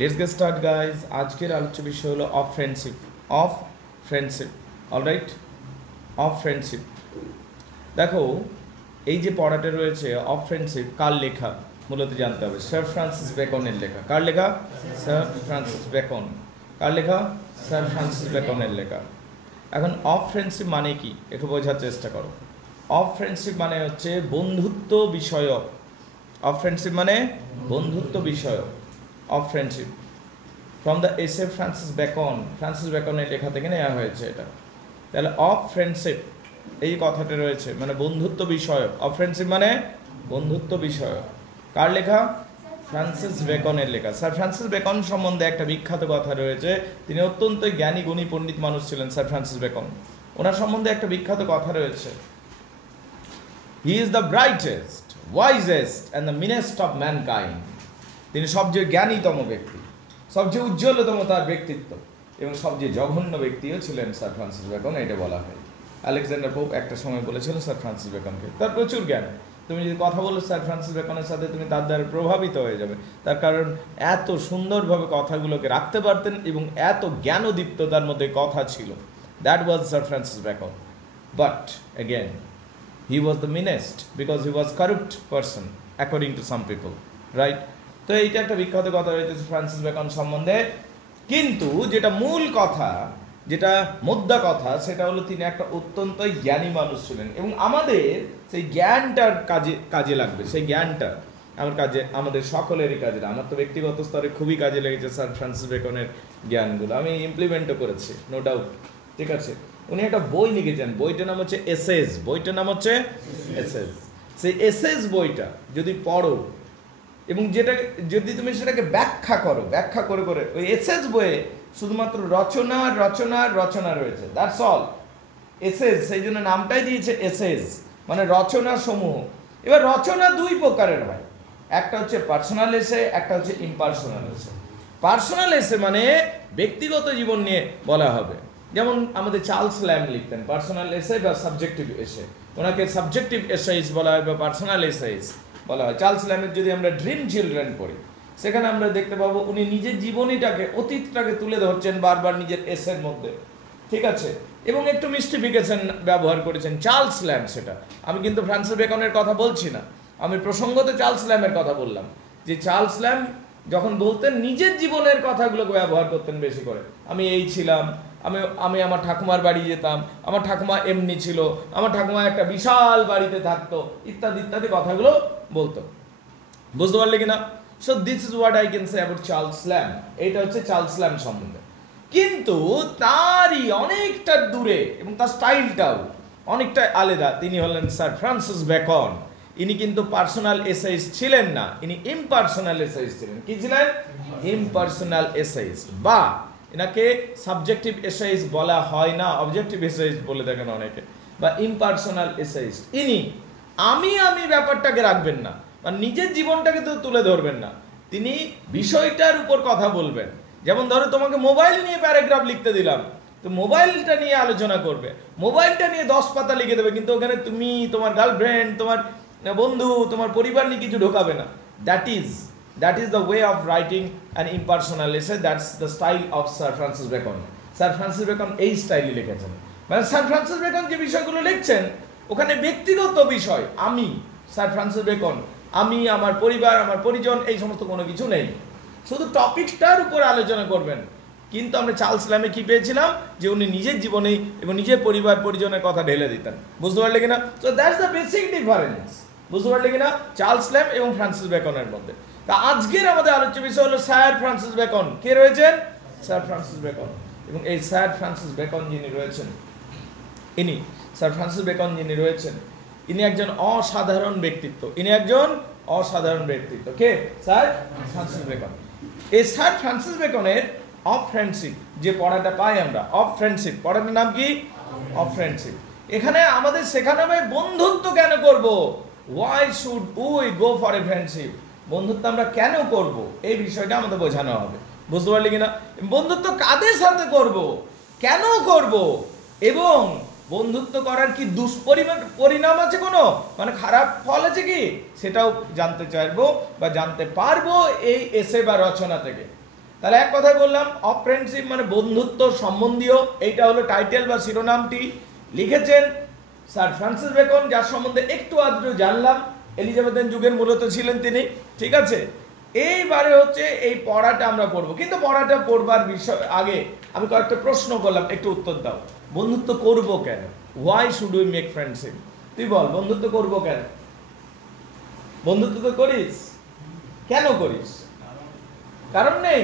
Let's get started, guys. আজকের আলোচ্য বিষয় হলো of friendship. Alright, of friendship. দেখো, এই যে পড়াটা রয়েছে অফ ফ্রেন্ডশিপ কার লেখা মূলত জানতে হবে। স্যার ফ্রান্সিস বেকনের লেখা। কার লেখা? Sir Francis beacon. কার লেখা? স্যার ফ্রান্সিস বেকনের লেখা। এখন অফ ফ্রেন্ডশিপ মানে কি একটু বোঝার চেষ্টা করো। অফ ফ্রেন্ডশিপ মানে হচ্ছে বন্ধুত্ব বিষয়ক। অফ ফ্রেন্ডশিপ মানে বন্ধুত্ব বিষয়ক। Of friendship from the essay Francis বেকনের লেখা থেকে নেওয়া হয়েছে এটা। তাহলে অফ ফ্রেন্ডশিপ এই কথাটা রয়েছে মানে বন্ধুত্ব বিষয়ক। অফ ফ্রেন্ডশিপ মানে বন্ধুত্ব বিষয়ক। কার লেখা? ফ্রান্সিস বেকনের লেখা। স্যার ফ্রান্সিস বেকন সম্বন্ধে একটা বিখ্যাত কথা রয়েছে। তিনি অত্যন্ত জ্ঞানী গুণী পণ্ডিত মানুষ ছিলেন স্যার ফ্রান্সিস বেকন। ওনার সম্বন্ধে একটা বিখ্যাত কথা রয়েছে, he is the brightest, wisest and the meanest of mankind. তিনি সবচেয়ে জ্ঞানীতম ব্যক্তি, সবচেয়ে উজ্জ্বলতম তার ব্যক্তিত্ব, এবং সবচেয়ে জঘন্য ব্যক্তিও ছিলেন স্যার ফ্রান্সিস বেকন। এটা বলা হয়। আলেকজান্ডার পোপ একটা সময় বলেছিল স্যার ফ্রান্সিস বেকনকে, তার প্রচুর জ্ঞান। তুমি যদি কথা বলো স্যার ফ্রান্সিস বেকনের সাথে, তুমি তার দ্বারা প্রভাবিত হয়ে যাবে। তার কারণ এত সুন্দরভাবে কথাগুলোকে রাখতে পারতেন এবং এত জ্ঞানোদীপ্ত তার মধ্যে কথা ছিল। That was sir Francis Bacon. But again he was the meanest because he was corrupt person according to some people, right? তো এইটা একটা বিখ্যাত কথা রয়েছে ফ্রান্সিস বেকন সম্বন্ধে। কিন্তু যেটা মূল কথা, যেটা মোদ্দা কথা, সেটা হলো তিনি একটা অত্যন্ত জ্ঞানী মানুষ ছিলেন এবং আমাদের সেই জ্ঞানটার কাজে লাগবে। সেই জ্ঞানটা আমাদের সকলেরই কাজে। আমার তো ব্যক্তিগত স্তরে খুবই কাজে লেগেছে স্যার ফ্রান্সিস বেকনের জ্ঞানগুলো। আমি ইমপ্লিমেন্টও করেছি, নো ডাউট। ঠিক আছে, উনি একটা বই লিখেছেন, বইটার নাম হচ্ছে এসেজ। বইটার নাম হচ্ছে এসেজ। সেই এসেজ বইটা যদি পড়ো এবং যেটা যদি তুমি সেটাকে ব্যাখ্যা করে করে ওই এসেজ বইয়ে শুধুমাত্র রচনা রয়েছে। That's all. এসেজ, সেই জন্য নামটাই দিয়েছে এসেজ, মানে রচনা সমূহ। এবার রচনা দুই প্রকারের হয়, একটা হচ্ছে পার্সোনাল এসে, একটা হচ্ছে ইমপার্সোনাল এসে। পার্সোনাল এসে মানে ব্যক্তিগত জীবন নিয়ে বলা হবে। যেমন আমাদের চার্লস ল্যাম্ব লিখতেন পার্সোনাল এসে বা সাবজেক্টিভ এসে। ওনাকে সাবজেক্টিভ এসেইস বলা হয় বা পার্সোনাল এসেইস বলা হয়। চার্লস ল্যাম্বের যদি আমরা ড্রিম চিলড্রেন পড়ি, সেখানে আমরা দেখতে পাবো উনি নিজের জীবনীটাকে, অতীতটাকে তুলে ধরছেন বারবার নিজের এসের মধ্যে। ঠিক আছে, এবং একটু মিস্টিফিকেশন ব্যবহার করেছেন চার্লস ল্যাম্ব। সেটা আমি কিন্তু ফ্রান্সিস বেকনের কথা বলছি না, আমি প্রসঙ্গত চার্লস ল্যাম্বের কথা বললাম। যে চার্লস ল্যাম্ব যখন বলতেন, নিজের জীবনের কথাগুলোকে ব্যবহার করতেন বেশি করে। আমি এই ছিলাম, আমি আমার ঠাকুমার বাড়ি যেতাম, আমার ঠাকুমা এমনি ছিল, আমার ঠাকুমা একটা বিশাল বাড়িতে থাকতো, ইত্যাদি ইত্যাদি কথাগুলো বলতো। বুঝতে পারলে কিনা? So this is what I can say about Charles lamb. এইটা হচ্ছে চার্লস ল্যাম্ব সম্বন্ধে। কিন্তু তারই অনেকটা দূরে এবং তার স্টাইলটাও অনেকটা আলাদা। তিনি হলেন স্যার ফ্রান্সিস বেকন। ইনি কিন্তু পার্সোনাল এসেইস ছিলেন না, ইনি ইমপার্সোনাল এসেইস ছিলেন। কি ছিলেন? ইমপার্সোনাল এসেইস, বা এনাকে সাবজেক্টিভ এসেইস বলা হয় না, অবজেক্টিভ এসেইস বলে দেখেন অনেকে, বা ইমপার্সোনাল এসেইস। ইনি আমি ব্যাপারটাকে রাখবেন না, বা নিজের জীবনটাকে তো তুলে ধরবেন না, তিনি বিষয়টার উপর কথা বলবেন। যেমন ধরো, তোমাকে মোবাইল নিয়ে প্যারাগ্রাফ লিখতে দিলাম, তো মোবাইলটা নিয়ে আলোচনা করবে, মোবাইলটা নিয়ে 10 পাতা লিখে দেবে, কিন্তু ওখানে তুমি, তোমার গার্লফ্রেন্ড, তোমার বন্ধু, তোমার পরিবার নিয়ে কিছু ঢোকাবে না। That is the way of writing an impersonal essay. That's the style of sir Francis Bacon. Sir Francis Bacon এই স্টাইলে লিখেছেন। মানে স্যার ফ্রান্সিস বেকন যে বিষয়গুলো লিখছেন, ওখানে ব্যক্তিগত বিষয়, আমি স্যার ফ্রান্সিস বেকন, আমি, আমার পরিবার, আমার পরিজন, এই সমস্ত কোনো কিছু নেই। শুধু টপিকটার উপর আলোচনা করবেন। কিন্তু আমরা চার্লস ল্যাম্বে কি পেয়েছিলাম, যে উনি নিজের জীবনে এবং নিজের পরিবার পরিজনের কথা ঢেলে দিতেন। বুঝতে পারলে কিনা? So that's the basic difference. বুঝতে পারলে কিনা চার্লস ল্যাম্ব এবং ফ্রান্সিস বেকনের মধ্যে? তা আজকের আমাদের আলোচ্য বিষয় হলো স্যার ফ্রান্সিস বেকন। কে রয়েছেন? Sir Francis Bacon. এবং এই স্যার ফ্রান্সিস বেকন যিনি রয়েছেন, স্যার ফ্রান্সিস বেকন যিনি রয়েছেন, ইনি একজন অসাধারণ ব্যক্তিত্ব। কে? Sir Francis Bacon. এই স্যার ফ্রান্সিস বেকনের অফ ফ্রেন্ডশিপ যে পড়াটা পাই আমরা, অফ ফ্রেন্ডশিপ, পড়াটার নাম কি? Of friendship. এখানে আমাদের শেখানো হবে বন্ধুত্ব কেন করব। Why should we go for a friendship? বন্ধুত্ব আমরা কেন করব, এই বিষয়টা আমাদের বোঝানো হবে। বুঝতে পারলি কিনা? বন্ধুত্ব কাদের সাথে করব, কেন করব, এবং বন্ধুত্ব করার কি দুষ্পরিণাম আছে, কোনো মানে খারাপ ফল আছে কি, সেটাও জানতে চাইবো বা জানতে পারবো এই এসে বা রচনা থেকে। তাহলে এক কথায় বললাম অফ ফ্রেন্ডশিপ মানে বন্ধুত্ব সম্বন্ধীয়। এইটা হলো টাইটেল বা শিরোনামটি। লিখেছেন স্যার ফ্রান্সিস বেকন, যার সম্বন্ধে একটু আধটু জানলাম। এলিজাবেথেন যুগের মূলত ছিলেন তিনি, ঠিক আছে। এইবারে হচ্ছে এই পড়াটা আমরা পড়বো, কিন্তু পড়াটা পড়বার বিষয় আগে আমি কয়েকটা প্রশ্ন করলাম, একটু উত্তর দাও। বন্ধুত্ব করবো কেন? Why should we make friendship? তুই বল, বন্ধুত্ব করবো কেন? বন্ধুত্ব তো করিস, কেন করিস? কারণ নেই?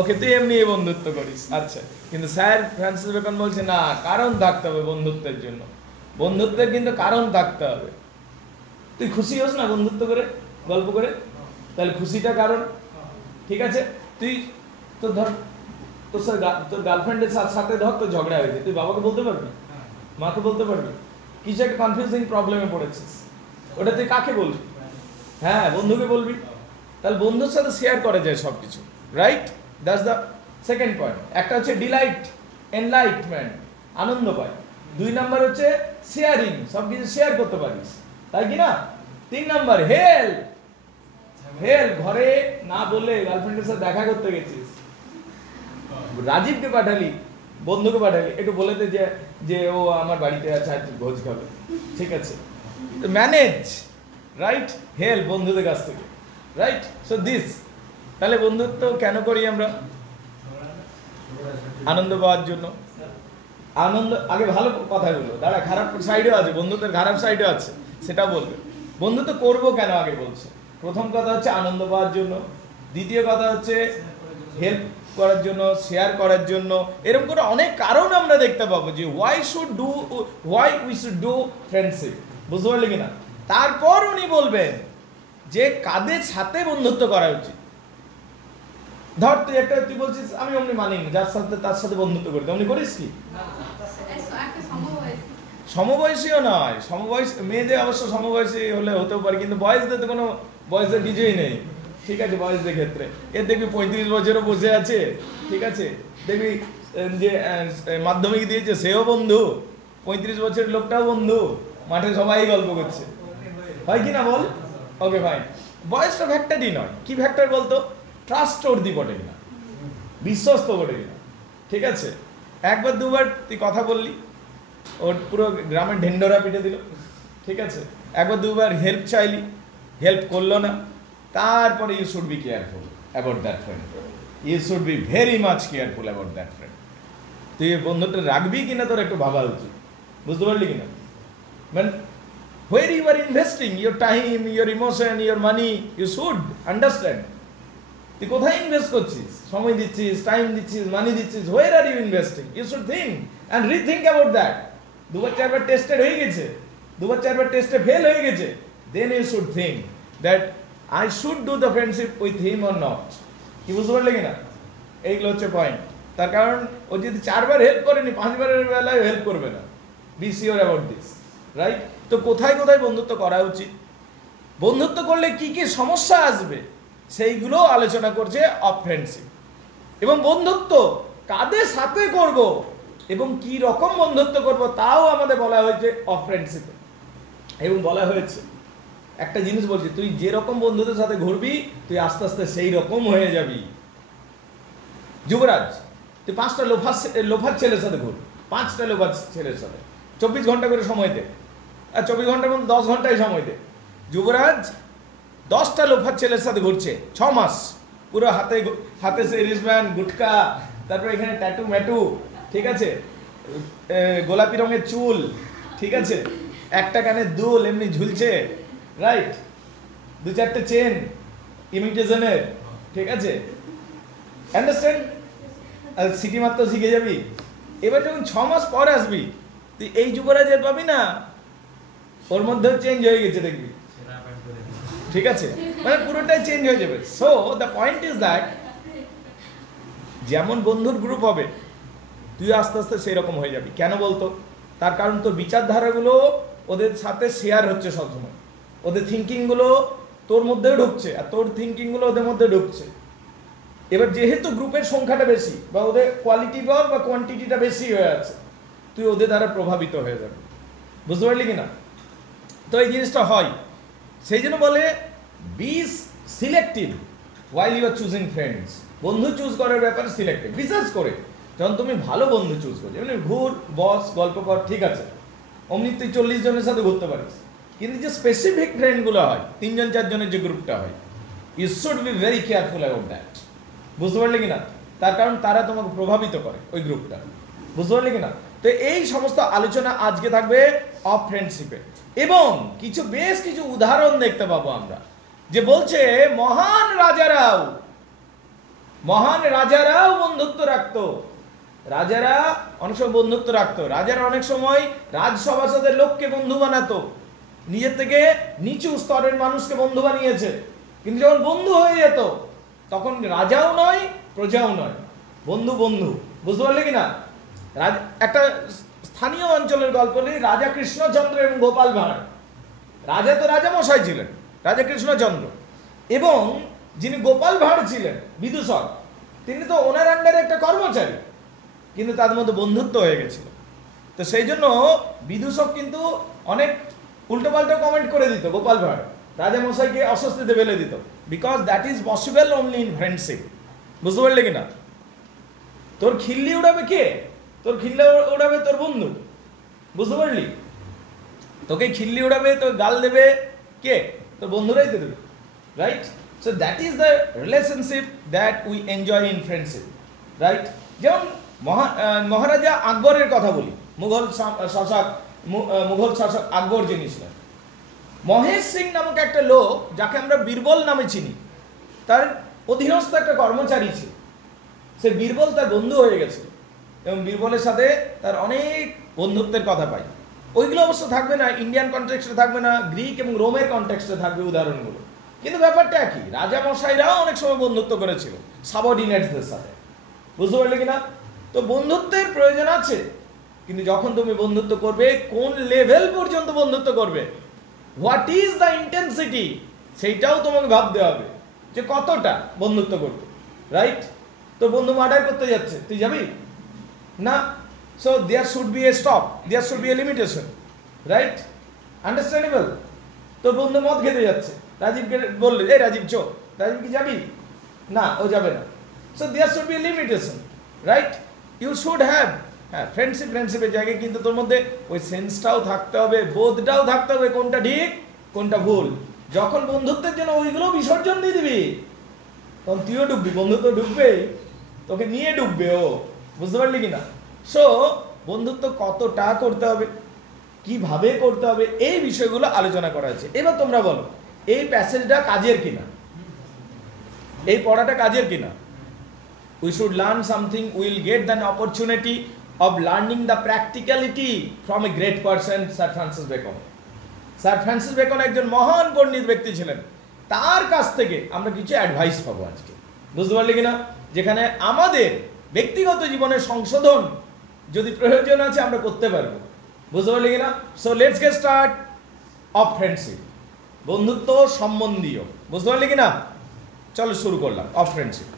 ওকে, তুই এমনি বন্ধুত্ব করিস, আচ্ছা। কিন্তু স্যার ফ্রান্সিস বেকন বলছে না, কারণ থাকতে হবে বন্ধুত্বের জন্য। বন্ধুত্বের কিন্তু কারণ থাকতে হবে। তুই খুশি হোস না বন্ধুত্ব করে, গল্প করে? তাহলে খুশিটা কারণ, ঠিক আছে। তুই তো ধর তোর গার্লফ্রেন্ডের সাথে ধর তোর ঝগড়া হয়েছে, তুই বাবাকে বলতে পারবি? মাকে বলতে পারবি? কিছু একটা কনফিউজিং প্রবলেমে পড়েছিস, ওটা তুই কাকে বলবি? হ্যাঁ, বন্ধুকে বলবি। তাহলে বন্ধুর সাথে শেয়ার করা যায় সবকিছু, right? That's the second point. একটা হচ্ছে ডিলাইট, এনলাইটমেন্ট, আনন্দ পায়। 2 নাম্বার হচ্ছে শেয়ারিং, সবকিছু শেয়ার করতে পারিস, তাই কি না? 3 নাম্বার হেল্প। হেল্প, ঘরে না বলে গার্লফ্রেন্ডের সাথে দেখা করতে গেছিস, রাজীবকে পাঠালি, বন্ধুকে পাঠালি, একটু বলে দে যে ও আমার বাড়িতে আছে, আজ ভোজ খাবে, ঠিক আছে। Manage, right? হেল্প বন্ধুদের কাছ থেকে, রাইট? সো দিস, তাহলে বন্ধুত্ব কেন করি আমরা? আনন্দ পাওয়ার জন্য। আনন্দ, আগে ভালো কথা বলবো, দাঁড়া, খারাপ সাইডও আছে, বন্ধুত্বের খারাপ সাইডও আছে, সেটা বলবে। বন্ধুত্ব করবো কেন আগে বলছে। প্রথম কথা হচ্ছে আনন্দ পাওয়ার জন্য, দ্বিতীয় কথা হচ্ছে হেল্প করার জন্য, শেয়ার করার জন্য। এরকম করে অনেক কারণ আমরা দেখতে পাবো যে why we should do friendship, বুঝতে পারলি কিনা। তারপর উনি বলবেন যে কাদের সাথে বন্ধুত্ব করা উচিত। ধর তুই বলছিস আমি অমনি মানিনি, যার সাথে তার সাথে বন্ধুত্ব করতে, অমনি করিস কি? সমবয়সীও নয়, সমবয়সী মেয়েদের অবশ্য সমবয়সী হলে হতেও পারে, কিন্তু বয়সদের তো কোনো বয়সের কিছুই নেই, ঠিক আছে। বয়সদের ক্ষেত্রে এর দেখবি 35 বছরও বসে আছে, ঠিক আছে। দেখবি যে মাধ্যমিক দিয়েছে সেও বন্ধু, 35 বছরের লোকটাও বন্ধু, মাঠে সবাই গল্প করছে, হয় কি না বল? Okay fine. বয়সটা ফ্যাক্টরই নয়, কি ফ্যাক্টর বলতো? ট্রাস্ট অর্দি বটে কিনা, বিশ্বস্ত বটে কিনা, ঠিক আছে। একবার দুবার তুই কথা বললি, ওর পুরো গ্রামের ঢেন্ডরা পিটে দিল, ঠিক আছে। একবার দুবার হেল্প চাইলি, হেল্প করলো না, তারপরে you should be careful about that friend. You should be very much careful about that friend. তুই এই বন্ধুটা রাখবি কিনা তোর একটু ভাবা উচিত, বুঝতে পারলি কিনা। মানে where you are investing your time, your emotion, your money, you should understand. তুই কোথায় ইনভেস্ট করছিস, সময় দিচ্ছিস, টাইম দিচ্ছিস, মানি দিচ্ছিস, where are you investing? You should think and rethink about that. 2-4 tested হয়ে গেছে, 2-4 টেস্টে ফেল হয়ে গেছে, then you should think that I should do the friendship with him or not. কি বুঝতে পারলে কিনা? এইগুলো হচ্ছে পয়েন্ট। তার কারণ ও যদি 4 বার হেল্প করেনি, 5 বারের বেলায় হেল্প করবে না। Be sure about this, right? তো কোথায় কোথায় বন্ধুত্ব করা উচিত, বন্ধুত্ব করলে কি কি সমস্যা আসবে, সেইগুলো আলোচনা করছে অফ ফ্রেন্ডশিপ। এবং বন্ধুত্ব কাদের সাথে করব এবং কি রকম বন্ধুত্ব করব তাও আমাদের বলা হয়েছে অফ ফ্রেন্ডশিপে। এবং বলা হয়েছে একটা জিনিস বলছি, তুই যেরকম বন্ধুদের সাথে ঘুরবি তুই আস্তে আস্তে সেই রকম হয়ে যাবি। যুবরাজ, তুই 5টা লোফার ছেলের সাথে ঘুর, 5টা লোফার ছেলের সাথে 24 ঘন্টা করে সময় দে, আর 24 ঘন্টার মধ্যে 10 ঘন্টায় সময় দে। যুবরাজ 10টা লোফার ছেলের সাথে ঘুরছে 6 মাস, পুরো হাতে সে রিসব্যান্ড, গুটকা, তারপরে এখানে ট্যাটু ম্যাটু, ঠিক আছে, গোলাপি রঙের চুল, ঠিক আছে, একটা কানে দুল এমনি ঝুলছে, রাইট, 2-4টে চেন ইমিটেশনের, ঠিক আছে, আন্ডারস্ট্যান্ড? আর সিটি মাত্র শিখে যাবি। এবার যখন 6 মাস পর আসবি তুই এই যুবরাজের পাবি না, ওর মধ্যেও চেঞ্জ হয়ে গেছে দেখবি, ঠিক আছে, মানে পুরোটাই চেঞ্জ হয়ে যাবে। So the point is that যেমন বন্ধুর গ্রুপ হবে তুই আস্তে আস্তে সেই রকম হয়ে যাবি। কেন বলতো? তার কারণ তোর বিচারধারাগুলো ওদের সাথে শেয়ার হচ্ছে সবসময়, ওদের থিঙ্কিংগুলো তোর মধ্যেও ঢুকছে আর তোর থিঙ্কিংগুলো ওদের মধ্যে ঢুকছে। এবার যেহেতু গ্রুপের সংখ্যাটা বেশি বা ওদের কোয়ালিটি বা কোয়ান্টিটিটা বেশি হয়ে আছে, তুই ওদের দ্বারা প্রভাবিত হয়ে যাবে, বুঝতে পারলি কিনা? তো এই জিনিসটা হয়, সেই জন্য বলে be selective while you are choosing friends, বন্ধু চুজ করার ব্যাপারে সিলেক্টিভ। বিশেষ করে যখন তুমি ভালো বন্ধু চুজ করছো, মানে ঘুর, বস, গল্প কর, ঠিক আছে, অমনি তুই 40 জনের সাথে ঘুরতে পারিস, কিন্তু যে স্পেসিফিক ফ্রেন্ডগুলো হয়, 3 জন 4 জনের যে গ্রুপটা হয়, you should be very careful about that. বুঝতে পারলে কিনা? তার কারণ তারা তোমাকে প্রভাবিত করে ওই গ্রুপটা। বুঝতে পারলে কিনা? তো এই সমস্ত আলোচনা আজকে থাকবে অফ ফ্রেন্ডশিপে, এবং বেশ কিছু উদাহরণ দেখতে পাবো আমরা, যে বলছে মহান রাজারাও বন্ধুত্ব রাখতো। রাজারা অনেক সময় বন্ধুত্ব রাখতো, রাজারা অনেক সময় রাজসভাসদের লোককে বন্ধু বানাতো, নিজের থেকে নিচু স্তরের মানুষকে বন্ধু বানিয়েছে, কিন্তু যখন বন্ধু হয়ে যেত তখন রাজাও নয় প্রজাও নয়, বন্ধু বন্ধু। বুঝতে পারলে কিনা? একটা স্থানীয় অঞ্চলের গল্প নেই, রাজা কৃষ্ণচন্দ্র এবং গোপাল ভাঁড়। রাজা তো রাজা মশাই ছিলেন, রাজা কৃষ্ণচন্দ্র, এবং যিনি গোপাল ভাঁড় ছিলেন বিদূষক, তিনি তো ওনার আন্ডারে একটা কর্মচারী, কিন্তু তাদের মধ্যে বন্ধুত্ব হয়ে গেছিল। তো সেই জন্য বিদূষক কিন্তু অনেক উল্টোপাল্টা কমেন্ট করে দিত গোপাল ভাঁড়, রাজা মশাইকে অস্বস্তিতে ফেলে দিত, because that is possible only in friendship. বুঝতে পারলে কিনা? তোর খিল্লি উড়াবে কে? তোর খিল্লি উড়াবে তোর বন্ধু। বুঝতে পারলি? তোকে খিল্লি উড়াবে, তোর গাল দেবে কে? তোর বন্ধুরাই তো দেবে, right? So that is the relationship that we enjoy in friendship, right? যেমন মহারাজা আকবরের কথা বলি, মুঘল শাসক আকবর যিনি ছিলেন, মহেশ সিং নামক একটা লোক, যাকে আমরা বীরবল নামে চিনি, তার অধীনস্থ একটা কর্মচারী ছিল। সে বীরবল তার বন্ধু হয়ে গেছে, এবং বীরবলের সাথে তার অনেক বন্ধুত্বের কথা পাই। ওইগুলো অবশ্য থাকবে না, ইন্ডিয়ান কনটেক্সটে থাকবে না, গ্রিক এবং রোমের কনটেক্সটে থাকবে উদাহরণগুলো, কিন্তু ব্যাপারটা একই। রাজা মশাইরাও অনেক সময় বন্ধুত্ব করেছিল সাবঅর্ডিনেটসদের সাথে। বুঝতে পারলে কিনা? তো বন্ধুত্বের প্রয়োজন আছে, কিন্তু যখন তুমি বন্ধুত্ব করবে, কোন লেভেল পর্যন্ত বন্ধুত্ব করবে, হোয়াট ইজ দ্য ইন্টেন্সিটি, সেইটাও তোমাকে ভাবতে হবে যে কতটা বন্ধুত্ব করবে, রাইট? তো বন্ধু মার্ডার করতে যাচ্ছে, তুই যাবি না? So there should be a stop, there should be a limitation, right? Understandable? তোর বন্ধু মদ খেতে যাচ্ছে, রাজীবকে বললে, এই রাজীব চো, রাজীব কি যাবি? না, ও যাবে না। So there should be a limitation, right? You should have, হ্যাঁ, ফ্রেন্ডশিপের জায়গায় কিন্তু তোর মধ্যে ওই সেন্সটাও থাকতে হবে, বোধটাও থাকতে হবে, কোনটা ঠিক কোনটা ভুল। যখন বন্ধুত্বের জন্য ওইগুলো বিসর্জন দিয়ে দিবি, তখন তুইও ডুববি, বন্ধু তো ডুববে, তোকে নিয়ে ডুববে ও। বুঝতে পারলি কিনা? সো বন্ধুত্ব কতটা করতে হবে, কিভাবে করতে হবে, এই বিষয়গুলো আলোচনা করা হয়েছে। এবার তোমরা বলো, এই প্যাসেজটা কাজের কিনা, এই পড়াটা কাজের কিনা? We should learn something, we will get an opportunity of learning the practicality from a great person, Sir Francis Bacon. Sir Francis Bacon একজন মহান পণ্ডিত ব্যক্তি ছিলেন, তার কাছ থেকে আমরা কিছু অ্যাডভাইস পাবো আজকে। বুঝতে পারলে কিনা? যেখানে আমাদের ব্যক্তিগত জীবনের সংশোধন যদি প্রয়োজন আছে, আমরা করতে পারবো। বুঝতে পারলে কিনা? So let's get start of friendship, বন্ধুত্ব সম্বন্ধীয়। বুঝতে পারলে কিনা? চলো শুরু করলাম অফ ফ্রেন্ডশিপ।